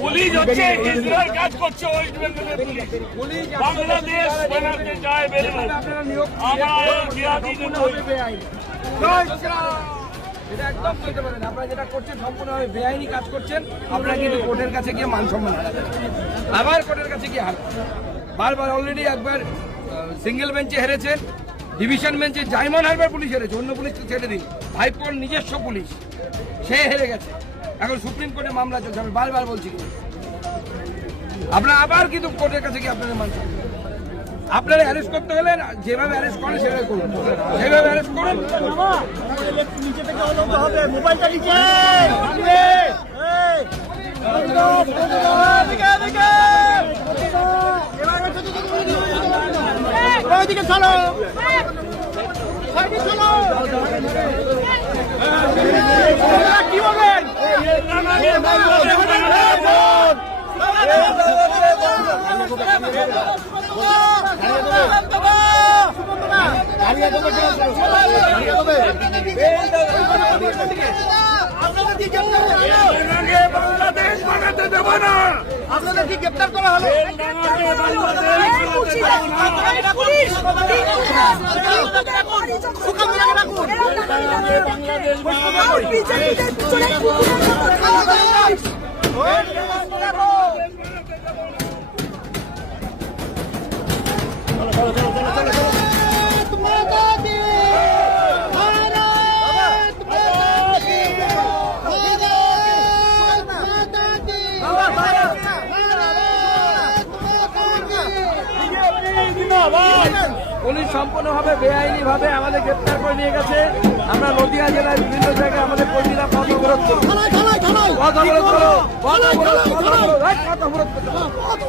Police হচ্ছে Israel কাজ করছে ওয়েস্ট বেঙ্গলের পুলিশ বাংলাদেশ বানাতে যেটা করছেন বেআইনি কাজ করছেন কোর্টের কাছে গিয়ে আবার কোর্টের কাছে গিয়ে হারাবেন বারবার অলরেডি একবার সিঙ্গেল বেঞ্চে হেরেছেন ডিভিশন বেঞ্চে জাইমন হারবার পুলিশ হেরেছে অন্য পুলিশ তো ছেড়ে দিন ভাইপোর নিজস্ব পুলিশ সে হেরে গেছে এখন সুপ্রিম কোর্টে মামলা চলছে আমি বারবার বলছি আপনারা আবার কিন্তু কোর্টের কাছে গিয়ে আপনাদের মান আপনারা অ্যারেস্ট করতে হলে যেভাবে অ্যারেস্ট করেন সেভাবে করুন যেভাবে অ্যারেস্ট করুন মোবাইলটা নিচে ওইদিকে চলো। কি বলবেন আপনাদের কি গ্রেপ্তার করা হলো বাংলাদেশ বানাতে দেব না আপনাদের গ্রেপ্তার করা হলো পুলিশ সম্পূর্ণভাবে বেআইনি ভাবে আমাদের গ্রেপ্তার করে নিয়ে গেছে। আমরা নদীয়া জেলায় বিভিন্ন জায়গায় আমাদের কর্মীরা পথ অবরোধ করব। পথ অবরোধ করো পথ অবরোধ করো পথ অবরোধ করো।